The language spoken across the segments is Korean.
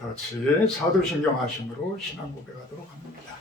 다 같이 사도신경 하심으로 신앙 고백하도록 합니다.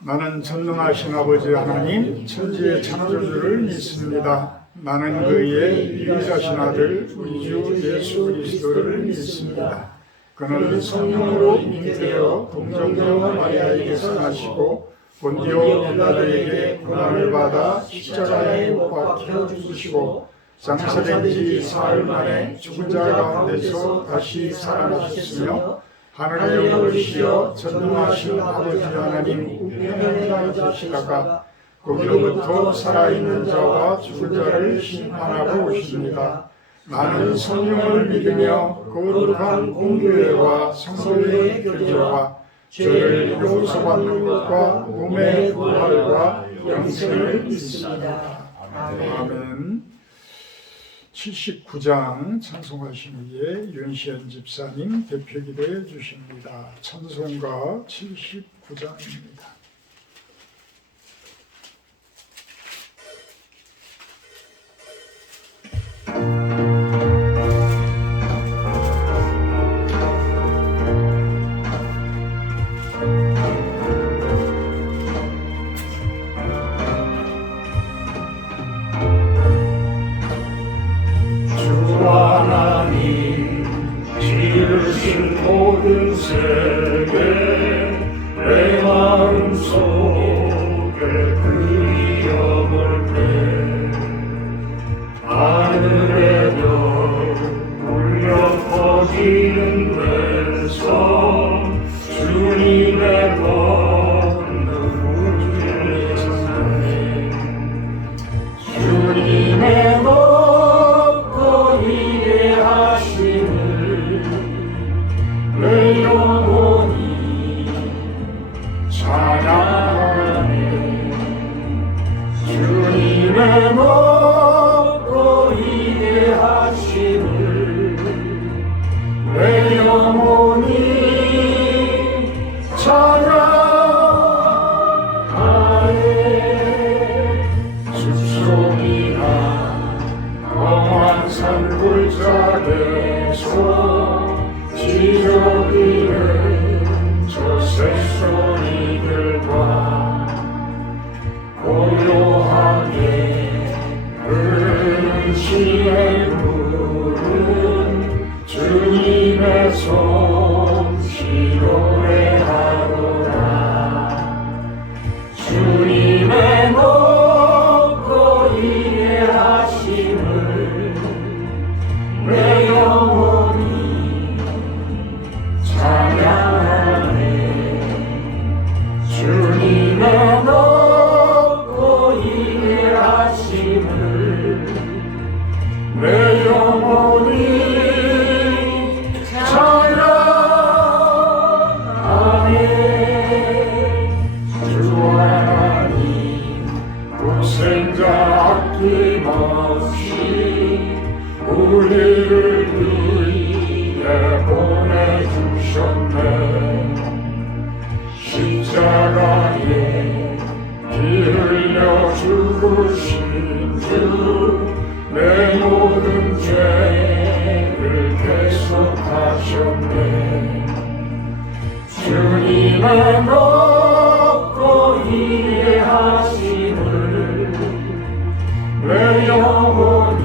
나는 전능하신 아버지 하나님 천지의 창조주를 믿습니다. 나는 그의 유일하신 아들 우리 주 예수 그리스도를 믿습니다. 그는 성령으로 잉태되어 동정녀 마리아에게서 나시고 본디오 빌라도에게 고난을 받아 십자가에 못 박혀 죽으시고 장사된 지 사흘 만에 죽은 자 가운데서 다시 살아나셨으며 하늘에 오르시어 전능하신 아버지 하나님 우편에 앉으시다가 거기로부터 살아있는 자와 죽은 자를 심판하러 오십니다. 나는 성령을 믿으며 거룩한 공교회와 성도의 교제와 죄를 용서받는 것과 몸의 부활과 영생을 믿습니다. 아멘. 79장 찬송하신 후에 윤시현 집사님 대표 기도해 주십니다. 찬송가 79장입니다. 모든 세계 내 마음 속에 그려볼 때 하늘의 별 울려 퍼지는 데서 주님의 권능 우주의 찬양 주님의 높고 위대하심을 내 영혼이 찬양하네. 주님의 높고 위대하심을 내 영혼이 찬양하네. 숲속이나 험한 산골짜기에서 지저귀는 저 새소리들과 고요하게 흐르는 시의 물은 주님의 솜씨 노래하노라. 주님의 높고 위대하심을 내 영혼이 주님의 높고 위대하심을 내 영혼이 찬양하네. 주 하나님 독생자 아낌없이 우리를 위해 보내주셨네. 십자가에 피 흘려 죽으신 주 내 모든 죄를 대속하셨네. 주님의 높고 위대하심을 내 영혼이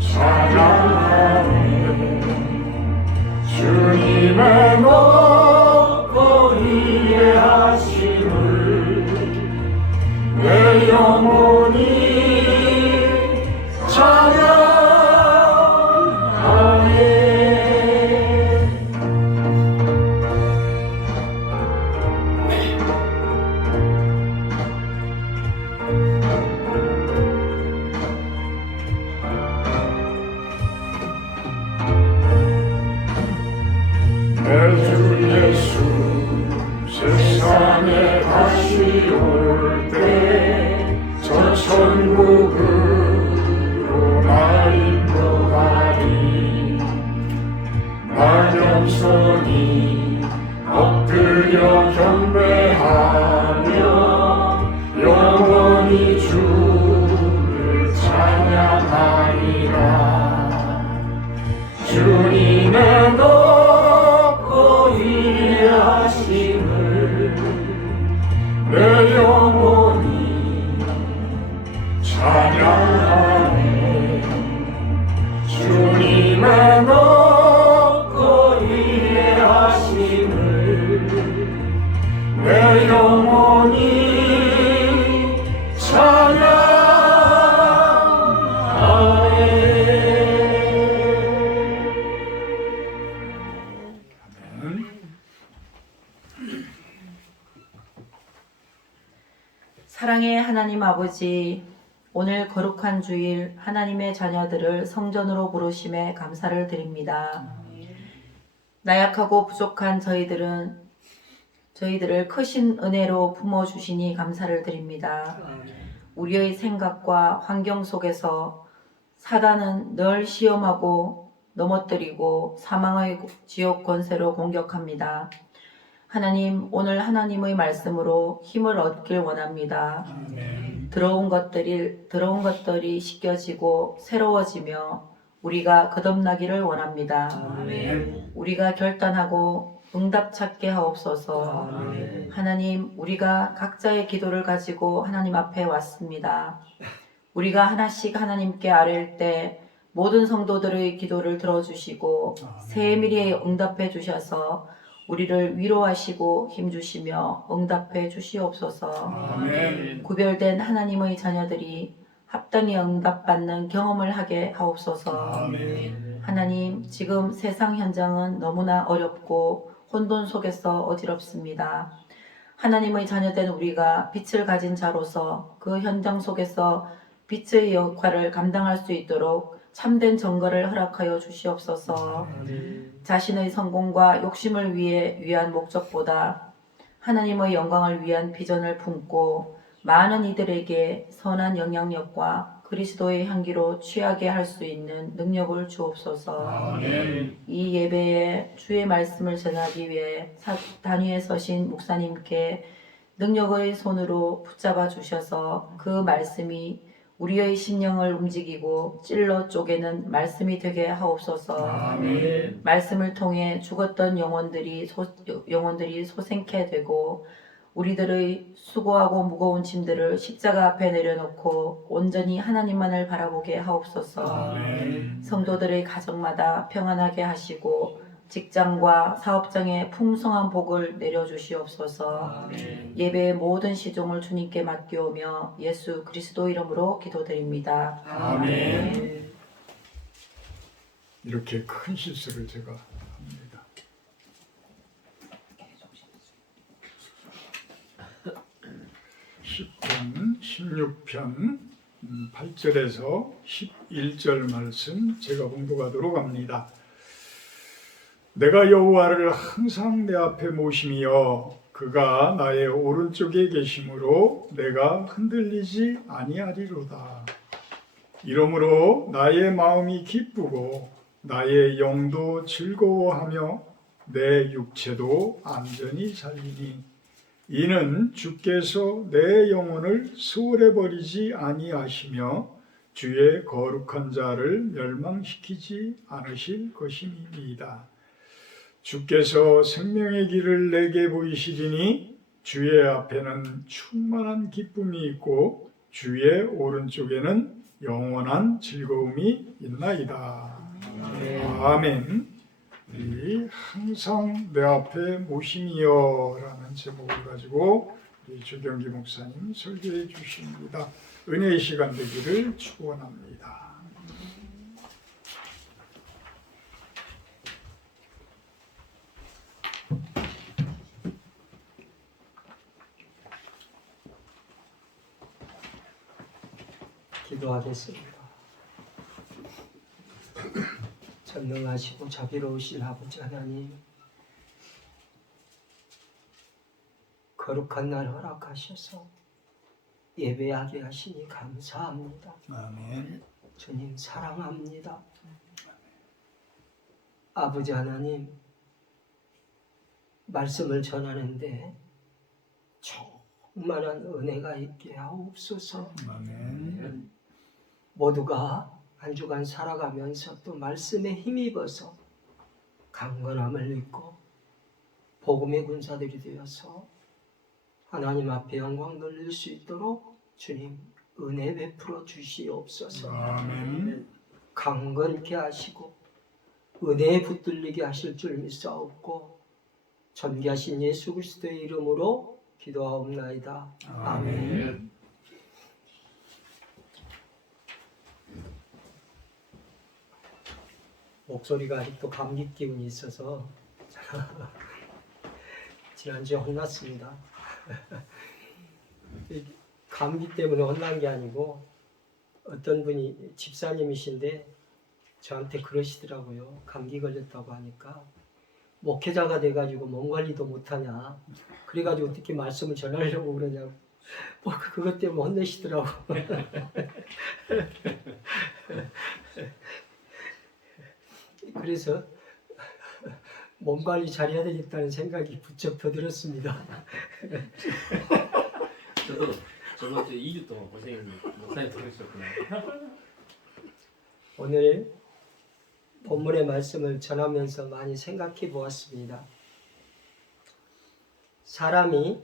찬양하네. 주님의 높고 위대하심을 내 영혼이 찬양하네. 내 주 예수 세상에 다시 올 때 저 천국으로 날 인도하리. 말년손이 엎드려 경배하며 영원히 주를 찬양하리라. 주님의 내놓고 이해하심을 내 영혼이 찬양하네. 사랑의 하나님 아버지, 오늘 거룩한 주일 하나님의 자녀들을 성전으로 부르심에 감사를 드립니다. 나약하고 부족한 저희들을 크신 은혜로 품어주시니 감사를 드립니다. 우리의 생각과 환경 속에서 사단은 늘 시험하고 넘어뜨리고 사망의 지옥 권세로 공격합니다. 하나님, 오늘 하나님의 말씀으로 힘을 얻길 원합니다. 들어온 것들이 씻겨지고 새로워지며 우리가 거듭나기를 원합니다. 우리가 결단하고 응답 찾게 하옵소서. 하나님, 우리가 각자의 기도를 가지고 하나님 앞에 왔습니다. 우리가 하나씩 하나님께 아뢰일 때 모든 성도들의 기도를 들어주시고 세밀히 응답해 주셔서 우리를 위로하시고 힘주시며 응답해 주시옵소서. 아멘. 구별된 하나님의 자녀들이 합당히 응답받는 경험을 하게 하옵소서. 아멘. 하나님, 지금 세상 현장은 너무나 어렵고 혼돈 속에서 어지럽습니다. 하나님의 자녀된 우리가 빛을 가진 자로서 그 현장 속에서 빛의 역할을 감당할 수 있도록 참된 증거를 허락하여 주시옵소서. 자신의 성공과 욕심을 위한 목적보다 하나님의 영광을 위한 비전을 품고 많은 이들에게 선한 영향력과 그리스도의 향기로 취하게 할 수 있는 능력을 주옵소서. 아멘. 이 예배에 주의 말씀을 전하기 위해 단위에 서신 목사님께 능력의 손으로 붙잡아 주셔서 그 말씀이 우리의 심령을 움직이고 찔러 쪼개는 말씀이 되게 하옵소서. 아멘. 말씀을 통해 죽었던 영혼들이 소생케 되고 우리들의 수고하고 무거운 짐들을 십자가 앞에 내려놓고 온전히 하나님만을 바라보게 하옵소서. 아멘. 성도들의 가정마다 평안하게 하시고 직장과 사업장에 풍성한 복을 내려주시옵소서. 예배의 모든 시종을 주님께 맡기오며 예수 그리스도 이름으로 기도드립니다. 아멘. 이렇게 큰 실수를 제가 합니다. (10편) 16편 8절에서 11절 말씀 제가 봉독하도록 합니다. 내가 여호와를 항상 내 앞에 모심이여 그가 나의 오른쪽에 계심으로 내가 흔들리지 아니하리로다. 이러므로 나의 마음이 기쁘고 나의 영도 즐거워하며 내 육체도 안전히 살리니 이는 주께서 내 영혼을 소홀해 버리지 아니하시며 주의 거룩한 자를 멸망시키지 않으실 것임이니이다. 주께서 생명의 길을 내게 보이시리니 주의 앞에는 충만한 기쁨이 있고 주의 오른쪽에는 영원한 즐거움이 있나이다. 아멘. 이 항상 내 앞에 모심이여 라는 제목을 가지고 우리 조경기 목사님 설교해 주십니다. 은혜의 시간 되기를 축원합니다. 기도하겠습니다. 전능하시고 자비로우신 아버지 하나님, 거룩한 날 허락하셔서 예배하게 하시니 감사합니다. 아멘. 주님 사랑합니다. 아버지 하나님, 말씀을 전하는데 충만한 은혜가 있게 하옵소서. 아멘. 모두가 한 주간 살아가면서 또 말씀에 힘입어서 강건함을 입고 복음의 군사들이 되어서 하나님 앞에 영광 돌릴 수 있도록 주님 은혜 베풀어 주시옵소서. 아멘. 강건케 하시고 은혜에 붙들리게 하실 줄 믿사옵고 존귀하신 예수 그리스도의 이름으로 기도하옵나이다. 아멘. 목소리가 아직도 감기 기운이 있어서 지난주에 혼났습니다. 감기 때문에 혼난 게 아니고 어떤 분이 집사님이신데 저한테 그러시더라고요. 감기 걸렸다고 하니까 목회자가 돼가지고 몸 관리도 못하냐, 그래가지고 어떻게 말씀을 전하려고 그러냐고 그것 때문에 혼내시더라고. 그래서 몸 관리 잘해야 되겠다는 생각이 부쩍 더 들었습니다. 저도 저번 주 2주 동안 고생했는데 목사님 들으셨구나. 오늘 본문의 말씀을 전하면서 많이 생각해 보았습니다. 사람이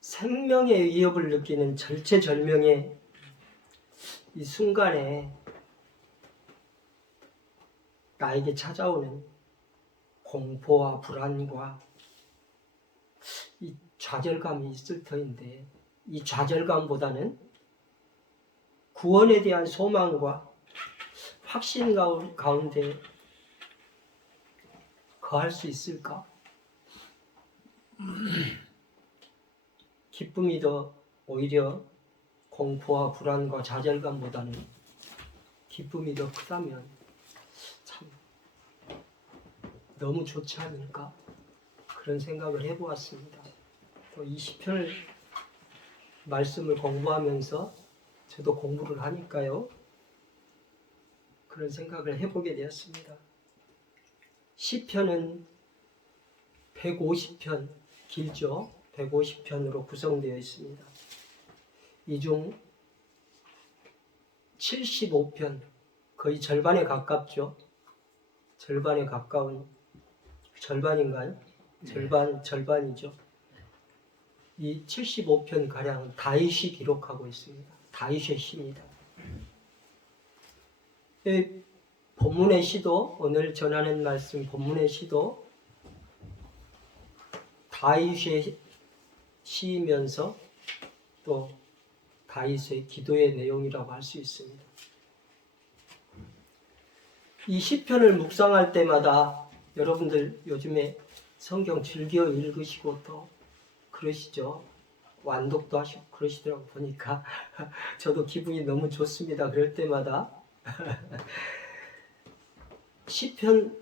생명의 위협을 느끼는 절체절명의 이 순간에 나에게 찾아오는 공포와 불안과 이 좌절감이 있을 터인데, 이 좌절감보다는 구원에 대한 소망과 확신 가운데 거할 수 있을까? 기쁨이 더 오히려 공포와 불안과 좌절감보다는 기쁨이 더 크다면 참 너무 좋지 않을까? 그런 생각을 해보았습니다. 또 20편 말씀을 공부하면서 저도 공부를 하니까요, 그런 생각을 해보게 되었습니다. 시편은 150편, 길죠? 150편으로 구성되어 있습니다. 이 중 75편, 거의 절반에 가깝죠? 절반에 가까운, 절반인가요? 절반이죠. 이 75편 가량 다윗이 기록하고 있습니다. 다윗의 시입니다. 본문의 시도, 오늘 전하는 말씀 본문의 시도 다윗의 시이면서 또 다윗의 기도의 내용이라고 할 수 있습니다. 이 시편을 묵상할 때마다 여러분들 요즘에 성경 즐겨 읽으시고 또 그러시죠? 완독도 하시고 그러시더라고 보니까 저도 기분이 너무 좋습니다. 그럴 때마다 시편을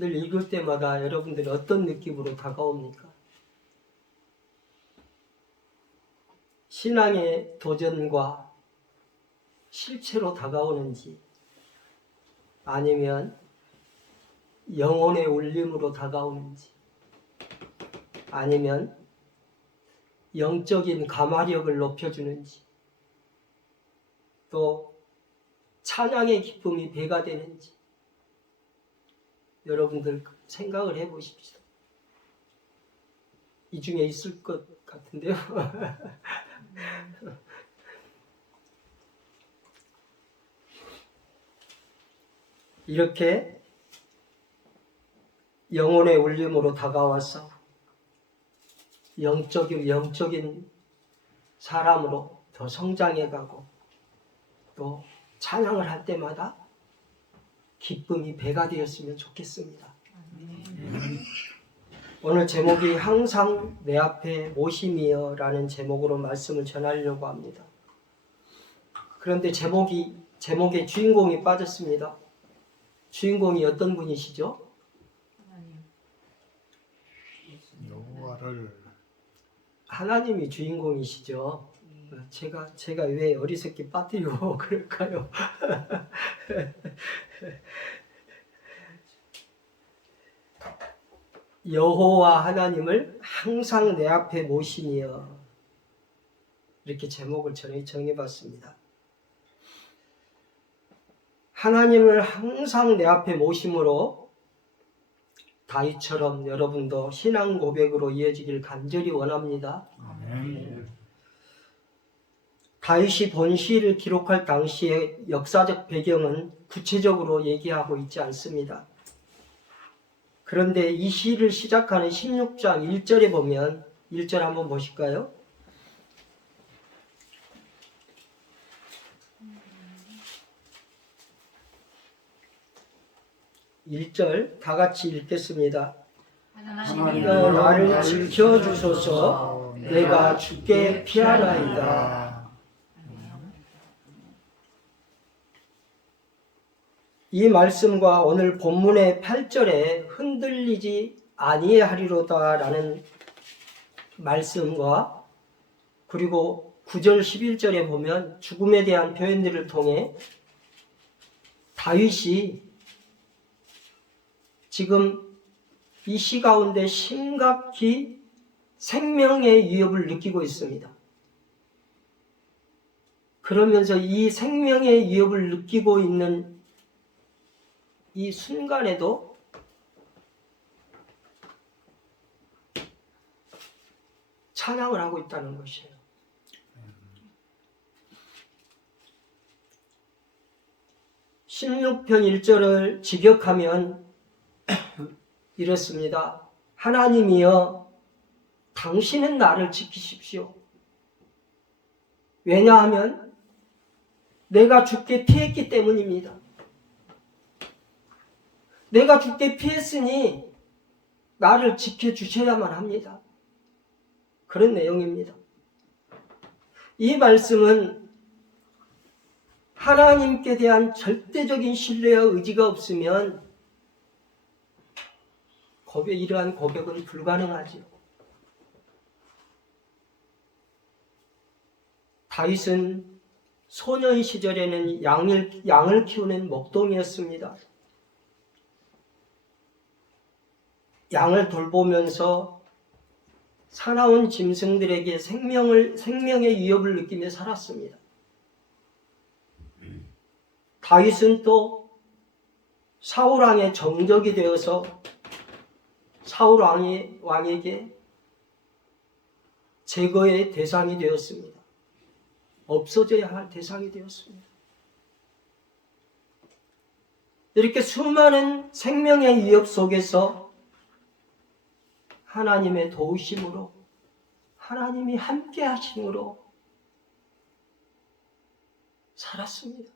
읽을 때마다 여러분들이 어떤 느낌으로 다가옵니까? 신앙의 도전과 실체로 다가오는지, 아니면 영혼의 울림으로 다가오는지, 아니면 영적인 감화력을 높여주는지, 또 찬양의 기쁨이 배가 되는지 여러분들 생각을 해보십시오. 이 중에 있을 것 같은데요. 이렇게 영혼의 울림으로 다가와서 영적인 사람으로 더 성장해가고 또 찬양을 할 때마다 기쁨이 배가 되었으면 좋겠습니다. 오늘 제목이 항상 내 앞에 모심이여 라는 제목으로 말씀을 전하려고 합니다. 그런데 제목의 주인공이 빠졌습니다. 주인공이 어떤 분이시죠? 여호와를 하나님이 주인공이시죠. 제가 왜 어리석게 빠뜨리고 그럴까요? 여호와 하나님을 항상 내 앞에 모시며, 이렇게 제목을 정해봤습니다. 하나님을 항상 내 앞에 모심으로 다윗처럼 여러분도 신앙 고백으로 이어지길 간절히 원합니다. 아멘. 다윗이 본 시를 기록할 당시의 역사적 배경은 구체적으로 얘기하고 있지 않습니다. 그런데 이 시를 시작하는 16장 1절에 보면 1절 한번 보실까요? 일절 다 같이 읽겠습니다. 하나님이여 나를 지켜주소서. 내가 주께 피하나이다. 이 말씀과 오늘 본문의 8절에 흔들리지 아니하리로다라는 말씀과 그리고 9절 11절에 보면 죽음에 대한 표현들을 통해 다윗이 지금 이 시 가운데 심각히 생명의 위협을 느끼고 있습니다. 그러면서 이 생명의 위협을 느끼고 있는 이 순간에도 찬양을 하고 있다는 것이에요. (16편 1절을) 직역하면 이렇습니다. 하나님이여 당신은 나를 지키십시오. 왜냐하면 내가 주께 피했기 때문입니다. 내가 주께 피했으니 나를 지켜주셔야만 합니다. 그런 내용입니다. 이 말씀은 하나님께 대한 절대적인 신뢰와 의지가 없으면 이러한 고백은 불가능하지요. 다윗은 소년 시절에는 양을 키우는 목동이었습니다. 양을 돌보면서 사나운 짐승들에게 생명의 위협을 느끼며 살았습니다. 다윗은 또 사울 왕의 정적이 되어서 사울 왕에게 제거의 대상이 되었습니다. 없어져야 할 대상이 되었습니다. 이렇게 수많은 생명의 위협 속에서 하나님의 도우심으로 하나님이 함께 하심으로 살았습니다.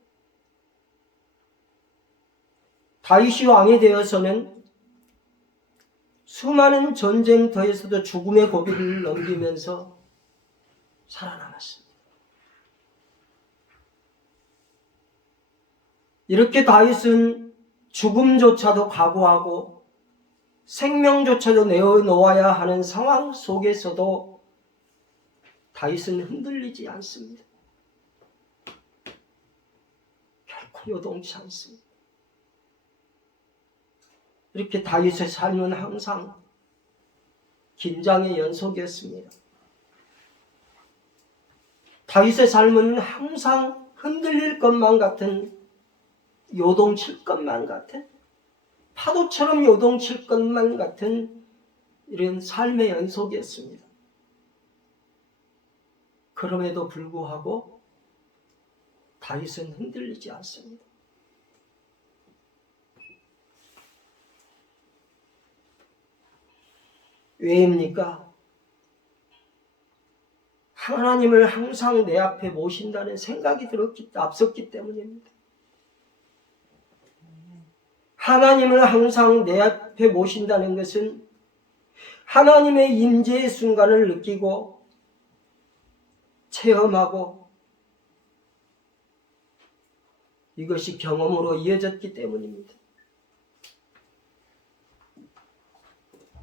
다윗이 왕이 되어서는 수많은 전쟁터에서도 죽음의 고비를 넘기면서 살아남았습니다. 이렇게 다윗은 죽음조차도 각오하고 생명조차도 내어놓아야 하는 상황 속에서도 다윗은 흔들리지 않습니다. 결코 요동치 않습니다. 이렇게 다윗의 삶은 항상 긴장의 연속이었습니다. 다윗의 삶은 항상 흔들릴 것만 같은, 요동칠 것만 같은, 파도처럼 요동칠 것만 같은 이런 삶의 연속이었습니다. 그럼에도 불구하고 다윗은 흔들리지 않습니다. 왜입니까? 하나님을 항상 내 앞에 모신다는 생각이 앞섰기 때문입니다. 하나님을 항상 내 앞에 모신다는 것은 하나님의 임재의 순간을 느끼고 체험하고 이것이 경험으로 이어졌기 때문입니다.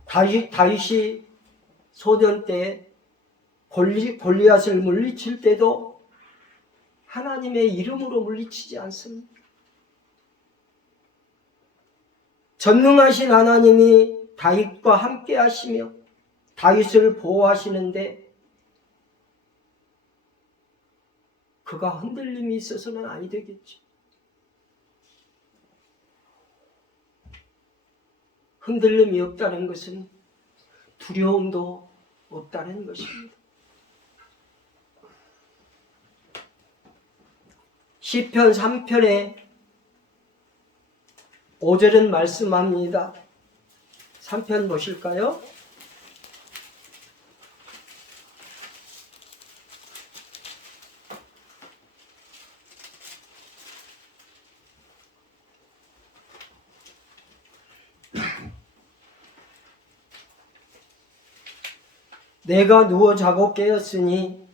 다윗이 소년 때 골리앗을 물리칠 때도 하나님의 이름으로 물리치지 않습니다. 전능하신 하나님이 다윗과 함께 하시며 다윗을 보호하시는데 그가 흔들림이 있어서는 아니 되겠죠. 흔들림이 없다는 것은 두려움도 없다는 것입니다. 시편 3편에 5절은 말씀합니다. 3편 보실까요? 내가 누워 자고 깨었으니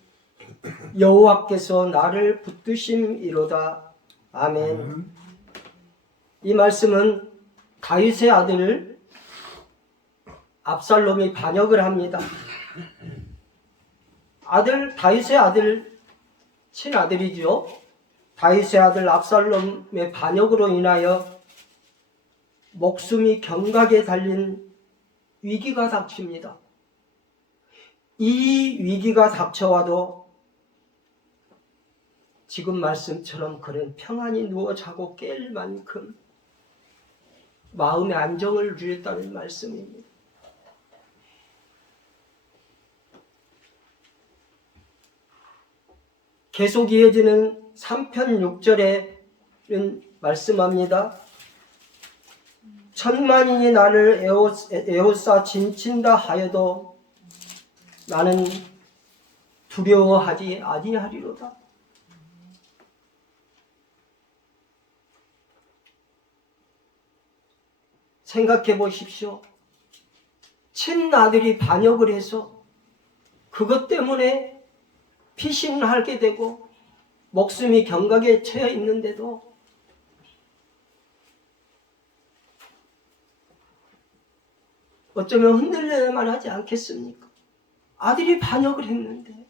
여호와께서 나를 붙드심이로다. 아멘. 이 말씀은 다윗의 아들 압살롬이 반역을 합니다. 다윗의 아들, 친아들이죠. 다윗의 아들 압살롬의 반역으로 인하여 목숨이 경각에 달린 위기가 닥칩니다. 이 위기가 닥쳐와도 지금 말씀처럼 그는 평안히 누워 자고 깰 만큼 마음의 안정을 누렸다는 말씀입니다. 계속 이어지는 3편 6절에는 말씀합니다. 천만인이 나를 에워싸 진친다 하여도 나는 두려워하지 아니하리로다. 생각해 보십시오. 친아들이 반역을 해서 그것 때문에 피신하게 되고 목숨이 경각에 처해 있는데도 어쩌면 흔들려야만 하지 않겠습니까? 아들이 반역을 했는데.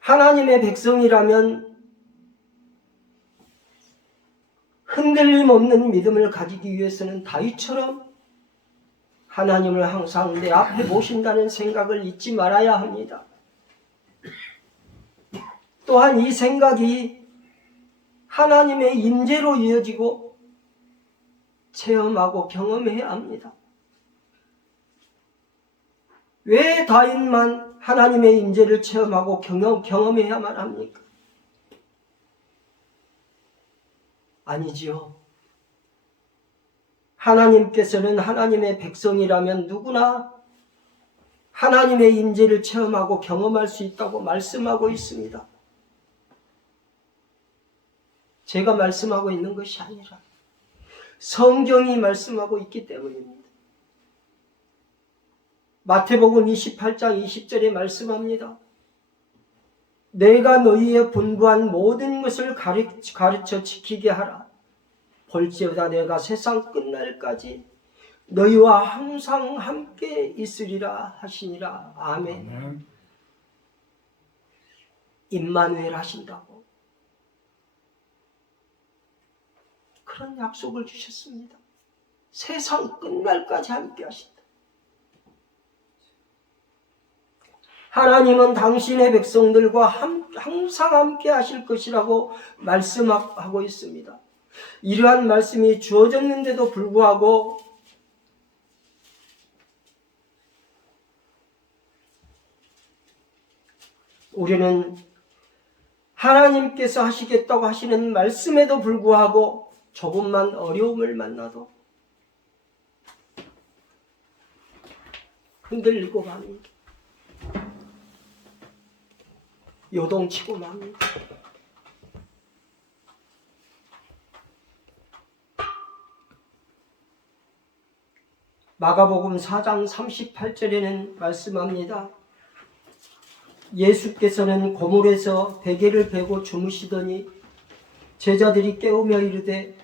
하나님의 백성이라면 흔들림 없는 믿음을 가지기 위해서는 다윗처럼 하나님을 항상 내 앞에 모신다는 생각을 잊지 말아야 합니다. 또한 이 생각이 하나님의 임재로 이어지고 체험하고 경험해야 합니다. 왜 다윗만 하나님의 임재를 체험하고 경험해야만 합니까? 아니지요. 하나님께서는 하나님의 백성이라면 누구나 하나님의 임재를 체험하고 경험할 수 있다고 말씀하고 있습니다. 제가 말씀하고 있는 것이 아니라 성경이 말씀하고 있기 때문입니다. 마태복음 28장 20절에 말씀합니다. 내가 너희의 분부한 모든 것을 가르쳐 지키게 하라. 볼지어다 내가 세상 끝날까지 너희와 항상 함께 있으리라 하시니라. 아멘. 임마누엘 하신다고 그런 약속을 주셨습니다. 세상 끝날까지 함께 하신다. 하나님은 당신의 백성들과 항상 함께 하실 것이라고 말씀하고 있습니다. 이러한 말씀이 주어졌는데도 불구하고 우리는 하나님께서 하시겠다고 하시는 말씀에도 불구하고 조금만 어려움을 만나도 흔들리고 맙니다. 요동치고 맙니다. 마가복음 4장 38절에는 말씀합니다. 예수께서는 고물에서 베개를 베고 주무시더니 제자들이 깨우며 이르되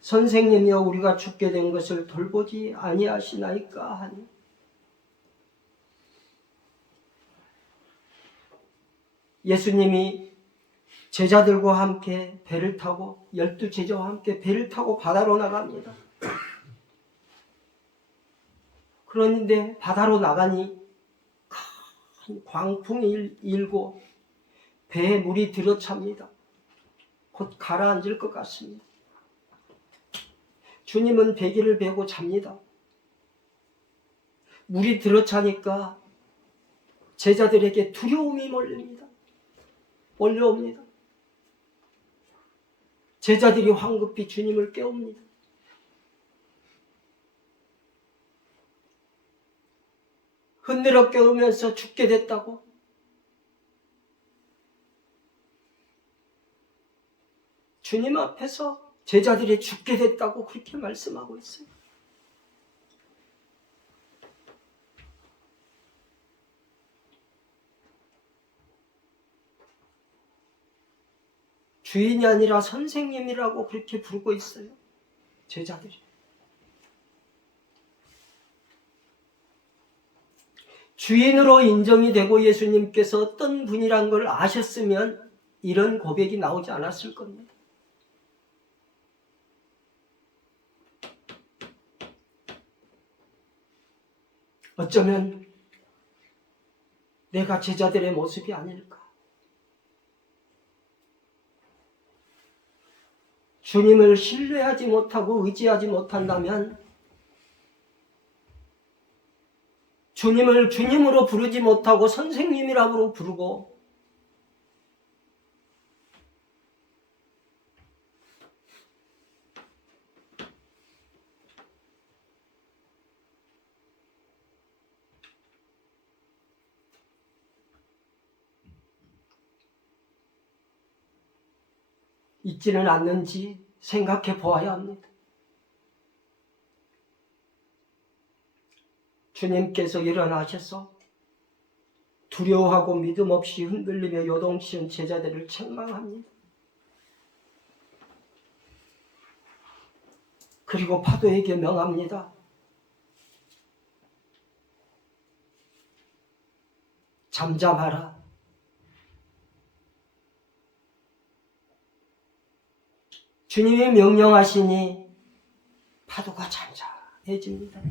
선생님이여 우리가 죽게 된 것을 돌보지 아니하시나이까 하니 예수님이 제자들과 함께 배를 타고 12제자와 함께 배를 타고 바다로 나갑니다. 그런데 바다로 나가니 큰 광풍이 일고 배에 물이 들어찹니다. 곧 가라앉을 것 같습니다. 주님은 베개를 베고 잡니다. 물이 들어차니까 제자들에게 두려움이 몰려옵니다. 제자들이 황급히 주님을 깨웁니다. 흔들어 깨우면서 죽게 됐다고? 주님 앞에서 제자들이 죽게 됐다고 그렇게 말씀하고 있어요. 주인이 아니라 선생님이라고 그렇게 부르고 있어요. 제자들이. 주인으로 인정이 되고 예수님께서 어떤 분이란 걸 아셨으면 이런 고백이 나오지 않았을 겁니다. 어쩌면 내가 제자들의 모습이 아닐까. 주님을 신뢰하지 못하고 의지하지 못한다면 주님을 주님으로 부르지 못하고 선생님이라고 부르고 있지는 않는지 생각해 보아야 합니다. 주님께서 일어나셔서 두려워하고 믿음 없이 흔들리며 요동치는 제자들을 책망합니다. 그리고 파도에게 명합니다. 잠잠하라. 주님이 명령하시니 파도가 잠잠해집니다.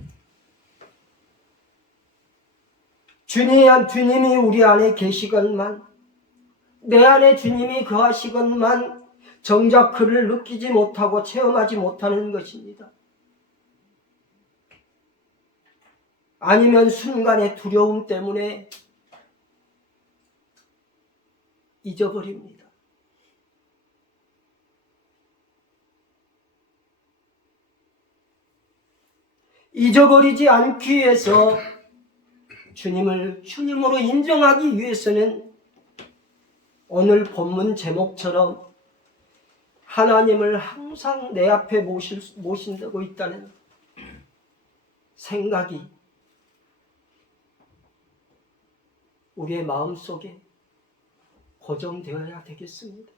주님이 우리 안에 계시건만, 내 안에 주님이 거하시건만 정작 그를 느끼지 못하고 체험하지 못하는 것입니다. 아니면 순간의 두려움 때문에 잊어버립니다. 잊어버리지 않기 위해서 주님을 주님으로 인정하기 위해서는 오늘 본문 제목처럼 하나님을 항상 내 앞에 모신다고 있다는 생각이 우리의 마음속에 고정되어야 되겠습니다.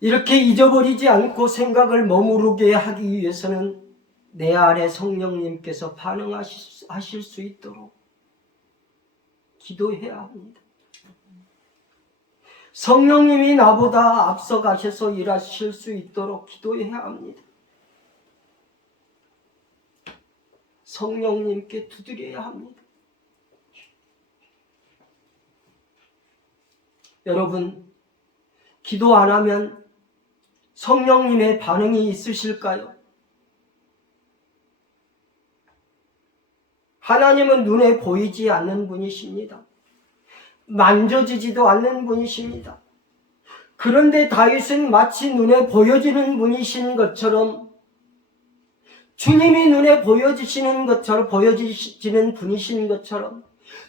이렇게 잊어버리지 않고 생각을 머무르게 하기 위해서는 내 안에 성령님께서 반응하실 수 있도록 기도해야 합니다. 성령님이 나보다 앞서 가셔서 일하실 수 있도록 기도해야 합니다. 성령님께 두드려야 합니다. 여러분, 기도 안 하면 성령님의 반응이 있으실까요? 하나님은 눈에 보이지 않는 분이십니다. 만져지지도 않는 분이십니다. 그런데 다윗은 마치 눈에 보여지는 분이신 것처럼, 주님이 눈에 보여지시는 것처럼, 보여지시는 분이신 것처럼,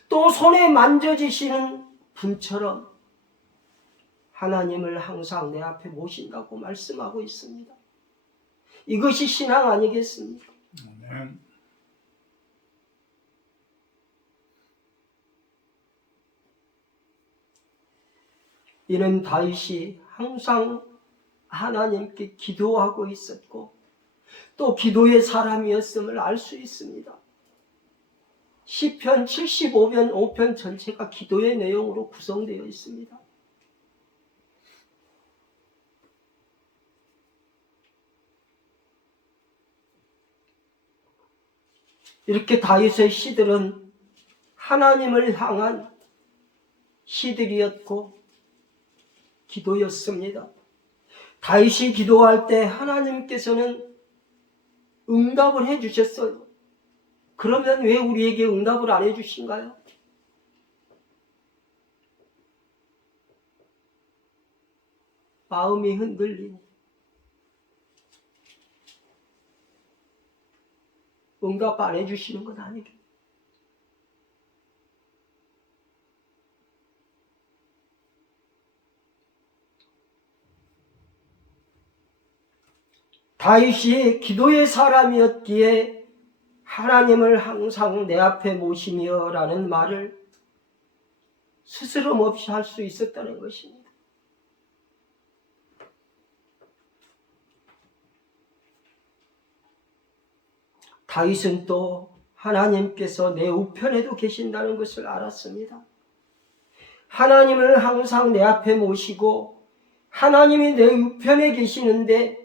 또 손에 만져지시는 분처럼 하나님을 항상 내 앞에 모신다고 말씀하고 있습니다. 이것이 신앙 아니겠습니까? 아멘. 이는 다윗이 항상 하나님께 기도하고 있었고 또 기도의 사람이었음을 알 수 있습니다. 시편 75편 5편 전체가 기도의 내용으로 구성되어 있습니다. 이렇게 다윗의 시들은 하나님을 향한 시들이었고 기도였습니다. 다윗이 기도할 때 하나님께서는 응답을 해주셨어요. 그러면 왜 우리에게 응답을 안 해주신가요? 마음이 흔들리니 응답 안 해주시는 건 아니겠죠. 다윗이 기도의 사람이었기에 하나님을 항상 내 앞에 모시며 라는 말을 스스럼 없이 할 수 있었다는 것입니다. 다윗은 또 하나님께서 내 우편에도 계신다는 것을 알았습니다. 하나님을 항상 내 앞에 모시고 하나님이 내 우편에 계시는데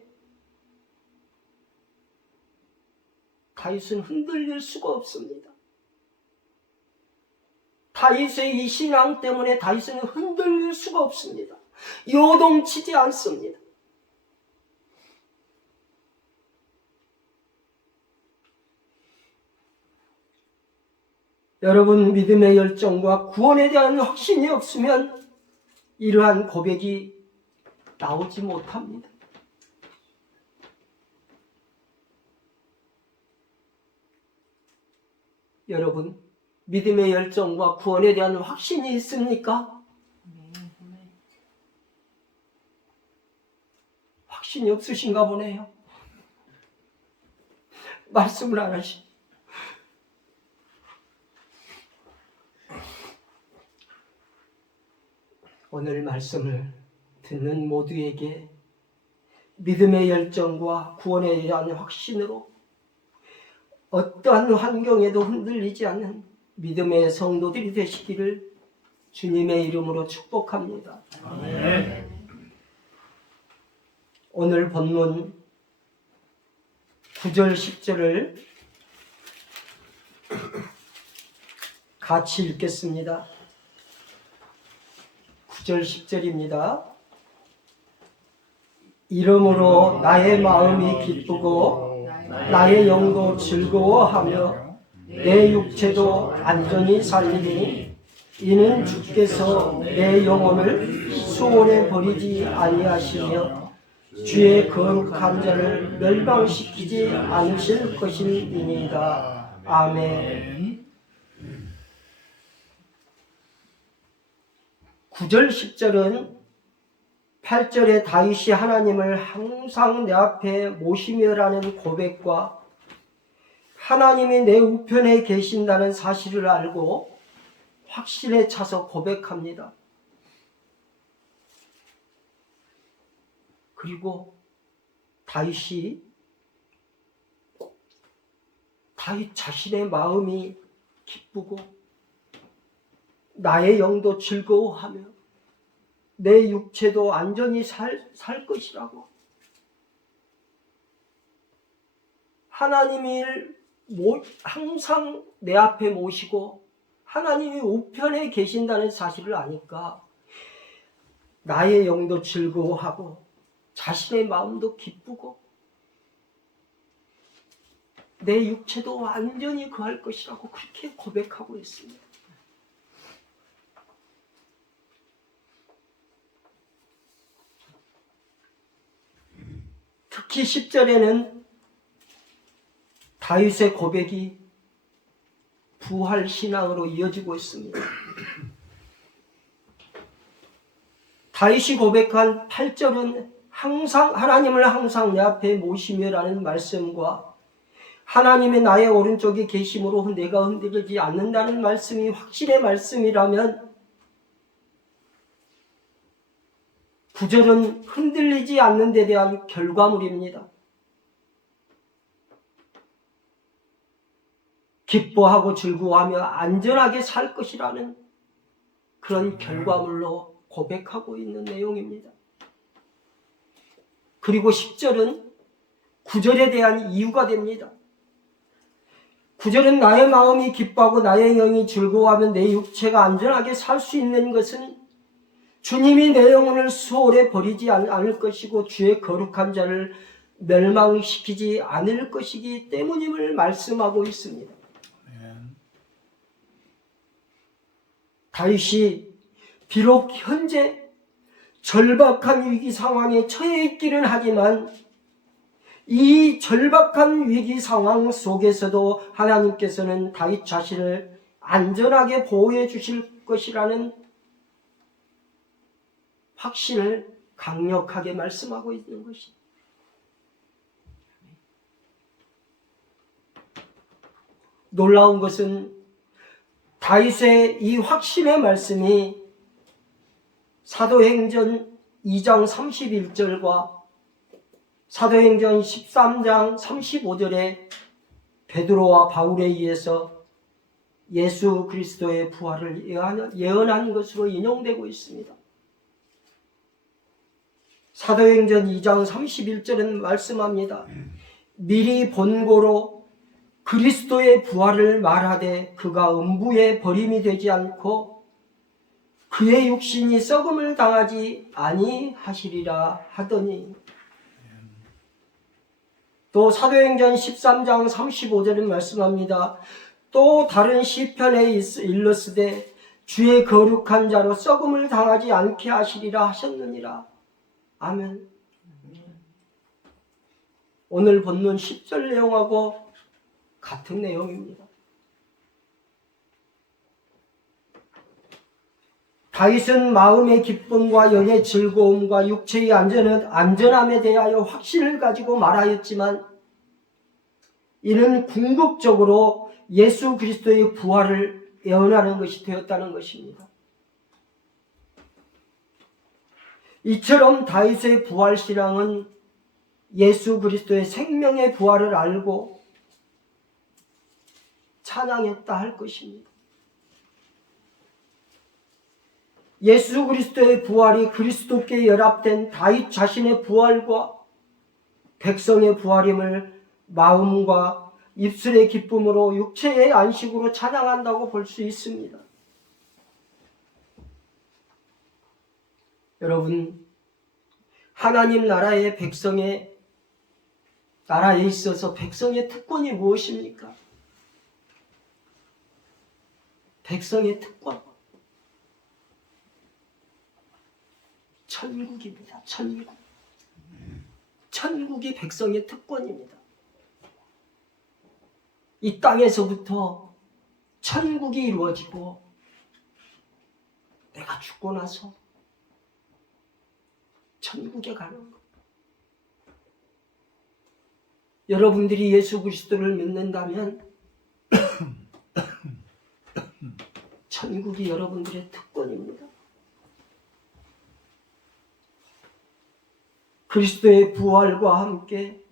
다윗은 흔들릴 수가 없습니다. 다윗의 이 신앙 때문에 다윗은 흔들릴 수가 없습니다. 요동치지 않습니다. 여러분, 믿음의 열정과 구원에 대한 확신이 없으면 이러한 고백이 나오지 못합니다. 여러분, 믿음의 열정과 구원에 대한 확신이 있습니까? 확신이 없으신가 보네요. 말씀을 안 하시. 오늘 말씀을 듣는 모두에게 믿음의 열정과 구원에 대한 확신으로 어떠한 환경에도 흔들리지 않는 믿음의 성도들이 되시기를 주님의 이름으로 축복합니다. 아멘. 오늘 본문 9절 10절을 같이 읽겠습니다. 9절 10절입니다. 이러므로 나의 마음이 기쁘고 나의 영도 즐거워하며 내 육체도 안전히 살리니 이는 주께서 내 영혼을 수월에 버리지 아니하시며 주의 거룩한 자를 멸망시키지 않으실 것임이니이다. 아멘. 9절 10절은 8절에 다윗이 하나님을 항상 내 앞에 모시며라는 고백과 하나님이 내 우편에 계신다는 사실을 알고 확신에 차서 고백합니다. 그리고 다윗 자신의 마음이 기쁘고 나의 영도 즐거워하며 내 육체도 안전히 살 것이라고 하나님이 항상 내 앞에 모시고 하나님이 우편에 계신다는 사실을 아니까 나의 영도 즐거워하고 자신의 마음도 기쁘고 내 육체도 완전히 거할 것이라고 그렇게 고백하고 있습니다. 특히 10절에는 다윗의 고백이 부활 신앙으로 이어지고 있습니다. 다윗이 고백한 8절은 하나님을 항상 내 앞에 모시며라는 말씀과 하나님의 나의 오른쪽에 계심으로 내가 흔들리지 않는다는 말씀이 확신의 말씀이라면 9절은 흔들리지 않는 데 대한 결과물입니다. 기뻐하고 즐거워하며 안전하게 살 것이라는 그런 결과물로 고백하고 있는 내용입니다. 그리고 10절은 9절에 대한 이유가 됩니다. 9절은 나의 마음이 기뻐하고 나의 영이 즐거워하면 내 육체가 안전하게 살 수 있는 것은 주님이 내 영혼을 수월에 버리지 않을 것이고 주의 거룩한 자를 멸망시키지 않을 것이기 때문임을 말씀하고 있습니다. 다윗이 비록 현재 절박한 위기 상황에 처해 있기는 하지만 이 절박한 위기 상황 속에서도 하나님께서는 다윗 자신을 안전하게 보호해 주실 것이라는 확신을 강력하게 말씀하고 있는 것입니다. 놀라운 것은 다윗의 이 확신의 말씀이 사도행전 2장 31절과 사도행전 13장 35절에 베드로와 바울에 의해서 예수 그리스도의 부활을 예언한 것으로 인용되고 있습니다. 사도행전 2장 31절은 말씀합니다. 미리 본고로 그리스도의 부활을 말하되 그가 음부에 버림이 되지 않고 그의 육신이 썩음을 당하지 아니하시리라 하더니, 또 사도행전 13장 35절은 말씀합니다. 또 다른 시편에 일렀으되 주의 거룩한 자로 썩음을 당하지 않게 하시리라 하셨느니라. 아멘. 오늘 본문 10절 내용하고 같은 내용입니다. 다윗은 마음의 기쁨과 영의 즐거움과 육체의 안전함에 대하여 확신을 가지고 말하였지만 이는 궁극적으로 예수 그리스도의 부활을 예언하는 것이 되었다는 것입니다. 이처럼 다윗의 부활 신앙은 예수 그리스도의 생명의 부활을 알고 찬양했다 할 것입니다. 예수 그리스도의 부활이 그리스도께 연합된 다윗 자신의 부활과 백성의 부활임을 마음과 입술의 기쁨으로 육체의 안식으로 찬양한다고 볼 수 있습니다. 여러분, 하나님 나라의 백성의 나라에 있어서 백성의 특권이 무엇입니까? 백성의 특권, 천국입니다. 천국. 천국이 백성의 특권입니다. 이 땅에서부터 천국이 이루어지고 내가 죽고 나서 천국에 가는 것. 여러분들이 예수 그리스도를 믿는다면 천국이 여러분들의 특권입니다. 그리스도의 부활과 함께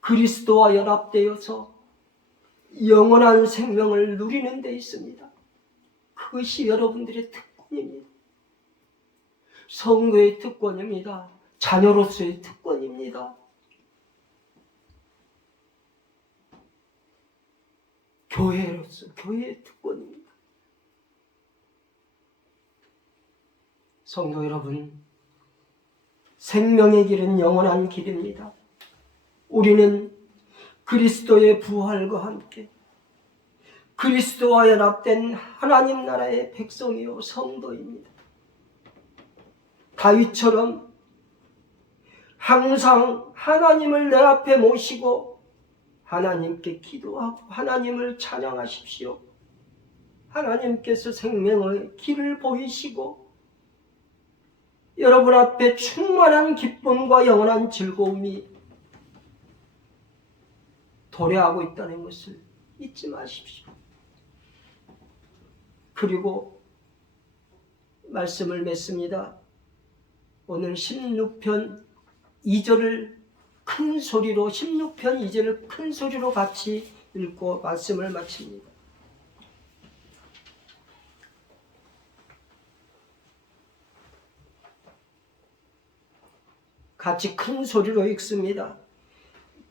그리스도와 연합되어서 영원한 생명을 누리는 데 있습니다. 그것이 여러분들의 특권입니다. 성도의 특권입니다. 자녀로서의 특권입니다. 교회로서 교회의 특권입니다. 성도 여러분, 생명의 길은 영원한 길입니다. 우리는 그리스도의 부활과 함께 그리스도와 연합된 하나님 나라의 백성이요 성도입니다. 다윗처럼 항상 하나님을 내 앞에 모시고 하나님께 기도하고 하나님을 찬양하십시오. 하나님께서 생명의 길을 보이시고 여러분 앞에 충만한 기쁨과 영원한 즐거움이 도래하고 있다는 것을 잊지 마십시오. 그리고 말씀을 맺습니다. 오늘 16편 2절을 큰 소리로 16편 2절을 큰 소리로 같이 읽고 말씀을 마칩니다. 같이 큰 소리로 읽습니다.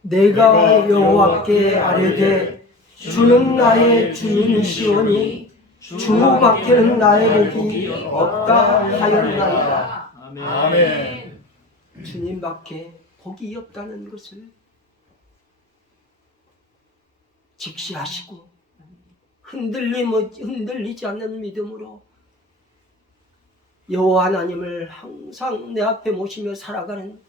내가 여호와께 아뢰되 주는 나의 주님이시오니 주밖에는 나의 복이 없다 하였나이다. 아멘. 주님밖에 복이 없다는 것을 직시하시고 흔들리지 않는 믿음으로 여호와 하나님을 항상 내 앞에 모시며 살아가는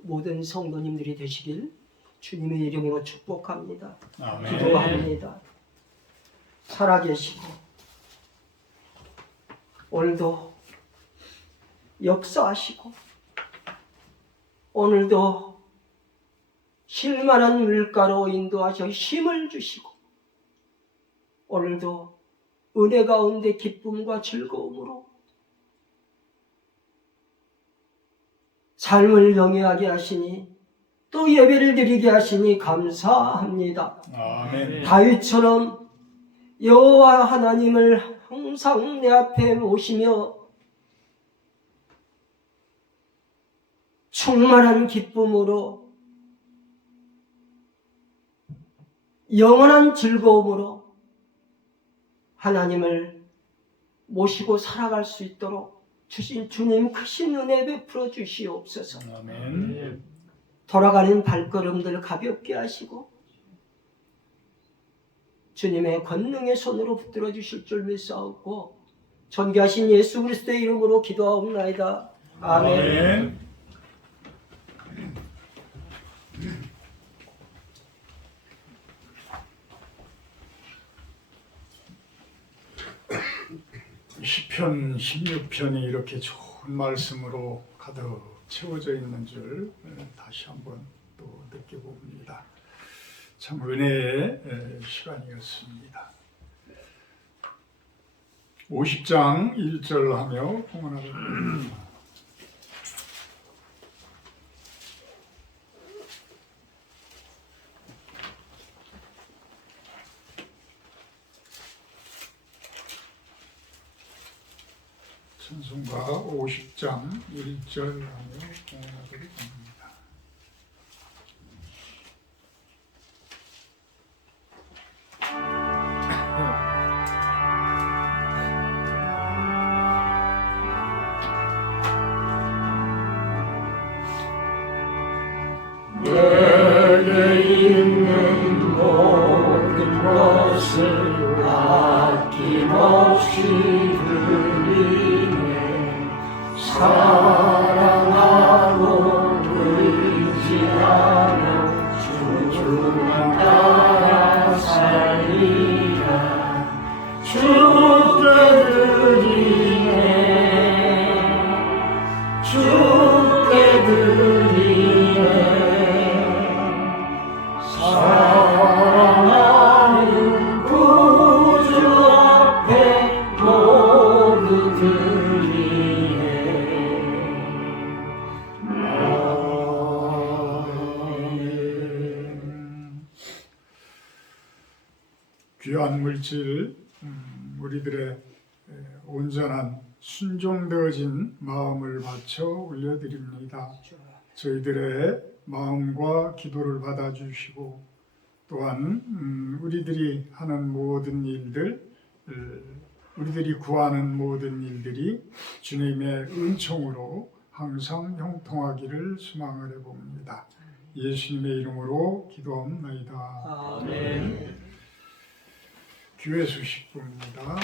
모든 성도님들이 되시길 주님의 이름으로 축복합니다. 아멘. 기도합니다. 살아계시고 오늘도 역사하시고 오늘도 쉴만한 물가로 인도하셔 힘을 주시고 오늘도 은혜 가운데 기쁨과 즐거움으로 삶을 영위하게 하시니 또 예배를 드리게 하시니 감사합니다. 아멘. 다윗처럼 여호와 하나님을 항상 내 앞에 모시며 충만한 기쁨으로 영원한 즐거움으로 하나님을 모시고 살아갈 수 있도록 주신 주님 크신 은혜 베풀어 주시옵소서. 아멘. 돌아가는 발걸음들 가볍게 하시고 주님의 권능의 손으로 붙들어 주실 줄 믿사옵고 존귀하신 예수 그리스도의 이름으로 기도하옵나이다. 아멘. 아멘. 시편 16편이 이렇게 좋은 말씀으로 가득 채워져 있는 줄 다시 한번 또 느껴봅니다. 참 은혜의 시간이었습니다. 50장 1절 하며 봉헌하겠습니다. 찬송가 50장 1절 하며 봉헌하도록 합니다. 내게 있는 모든 것을 아낌없이 드리네. 사랑하고 의지하며 주만 따라 살리라. 주께 드리네. 주께 드리네. 사랑하는 구주 앞에 모두 드리네. 아멘. 귀한 물질, 우리들의 온전한 순종되어진 마음을 바쳐 올려드립니다. 저희들의 마음과 기도를 받아주시고 또한 우리들이 하는 모든 일들, 우리들이 구하는 모든 일들이 주님의 은총으로 항상 형통하기를 소망을 해봅니다. 예수님의 이름으로 기도합니다. 아멘. 교회 소식부입니다.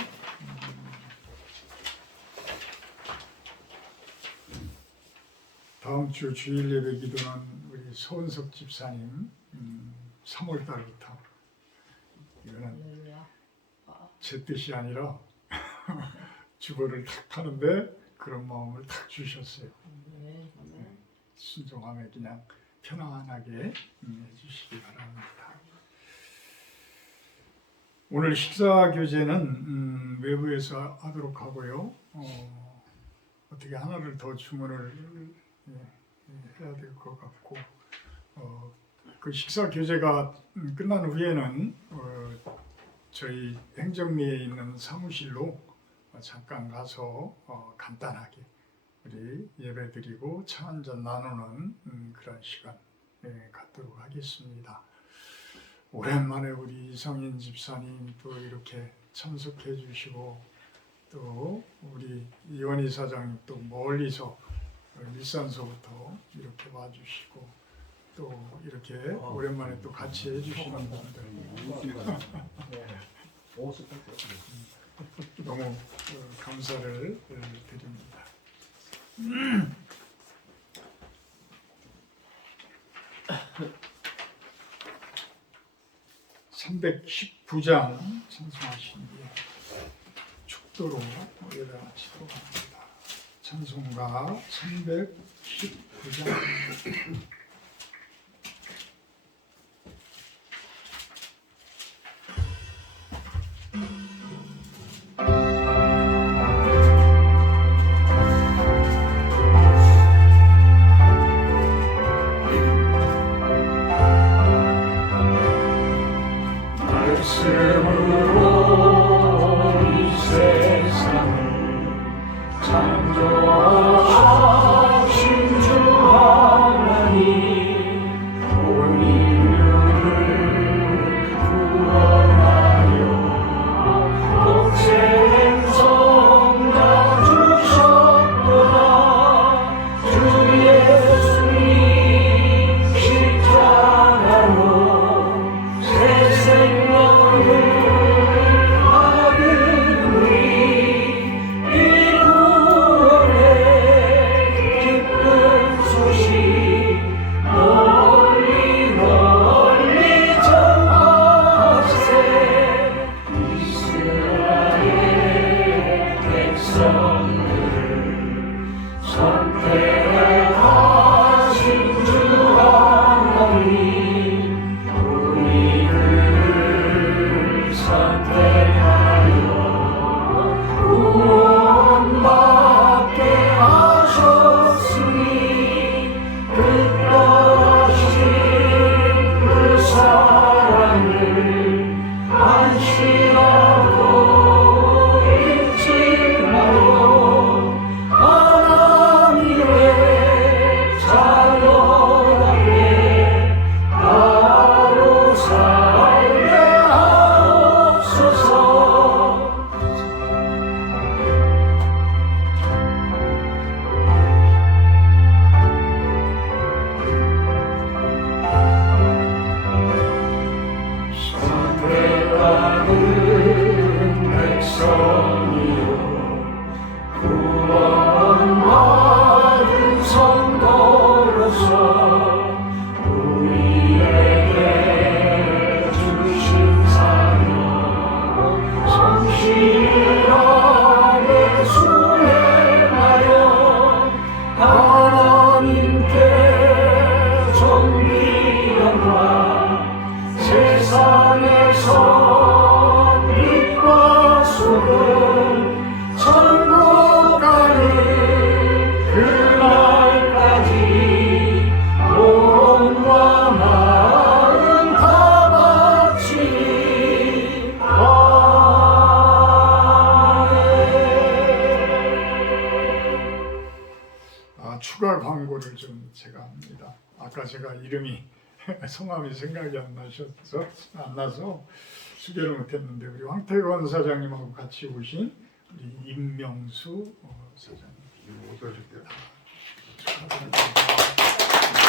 다음 주 주일 예배 기도는 우리 서은석 집사님 3월 달부터 이거는 제 뜻이 아니라 주거를 탁 하는데 그런 마음을 탁 주셨어요. 순종함에 그냥 편안하게 해주시기 바랍니다. 오늘 식사 교제는 외부에서 하도록 하고요. 어떻게 하나를 더 주문을 해야 될 것 같고 그 식사 교제가 끝난 후에는 저희 행정리에 있는 사무실로 잠깐 가서 간단하게 우리 예배드리고 차 한잔 나누는 그런 시간 갖도록 하겠습니다. 오랜만에 우리 이성인 집사님 또 이렇게 참석해 주시고 또 우리 이원희 사장님 또 멀리서 일산서부터 이렇게 와주시고 또 이렇게 오랜만에 또 같이 해주시는 분들 너무 감사를 드립니다. 319장 찬송하신 뒤에 축도로 예배 마치도록 합니다. 찬송가 319장 말씀으로 이 세상을 창조하신 주 하나님 온 인류를 구원하여 독생성 다 주셨도다. 주 예수님 십자가로 새 생명을 얻은 우리 이 구원의 기쁜 소식 널리 널리 전하세. 이스라엘 백성들을 선택하신 주 하나님 우리를 선택하여 구원받게 하셨으니 뜻하신 그 사랑을 안시하고 잊지 말고 하나님의 자녀답게 바로 살게 하옵소서. 선택받은 백성이요 구원받은 성도로서 우리에게 주신 사명 성실하게 수행하여 하나님께 존귀함과 세상에서 빛과 소금 천국 가는 그날까지 몸과 마음 다 바치리. 추가 광고를 좀 제가 합니다. 아까 제가 이름이 성함이 생각이 안 나서 소개를 못했는데 우리 황태건 사장님하고 같이 오신 우리 임명수 사장님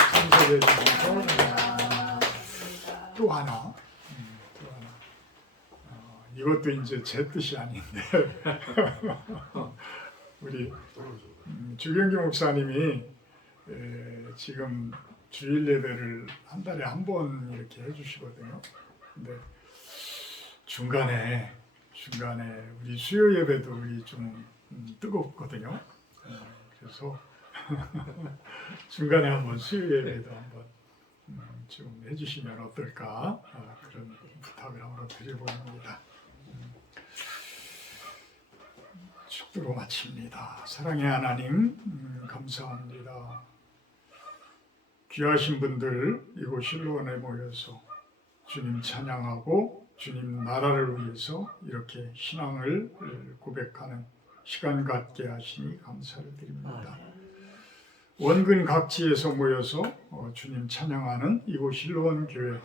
참석해 주셔서 또 하나 이것도 이제 제 뜻이 아닌데 우리 주경기 목사님이 지금 주일 예배를 한 달에 한 번 이렇게 해주시거든요. 근데 중간에 우리 수요 예배도 우리 좀 뜨겁거든요. 그래서 중간에 한번 수요 예배도 한번 좀 해주시면 어떨까 그런 부탁을 한번 드려봅니다. 축도로 마칩니다. 사랑의 하나님 감사합니다. 귀하신 분들 이곳 실로원에 모여서 주님 찬양하고 주님 나라를 위해서 이렇게 신앙을 고백하는 시간 갖게 하시니 감사를 드립니다. 원근 각지에서 모여서 주님 찬양하는 이곳 실로원 교회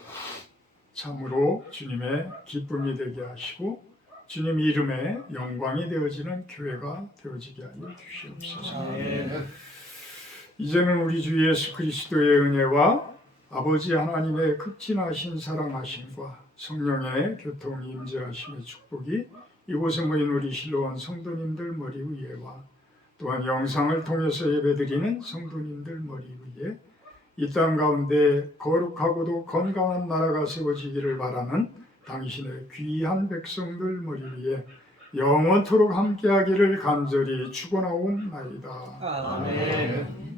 참으로 주님의 기쁨이 되게 하시고 주님 이름에 영광이 되어지는 교회가 되어지게 하여 주시옵소서. 이제는 우리 주 예수 그리스도의 은혜와 아버지 하나님의 극진하신 사랑하심과 성령의 교통이 임재하심의 축복이 이곳에 모인 우리 실로원 성도님들 머리 위에와 또한 영상을 통해서 예배드리는 성도님들 머리 위에 이 땅 가운데 거룩하고도 건강한 나라가 세워지기를 바라는 당신의 귀한 백성들 머리 위에 영원토록 함께하기를 간절히 축원하옵나이다. 아멘.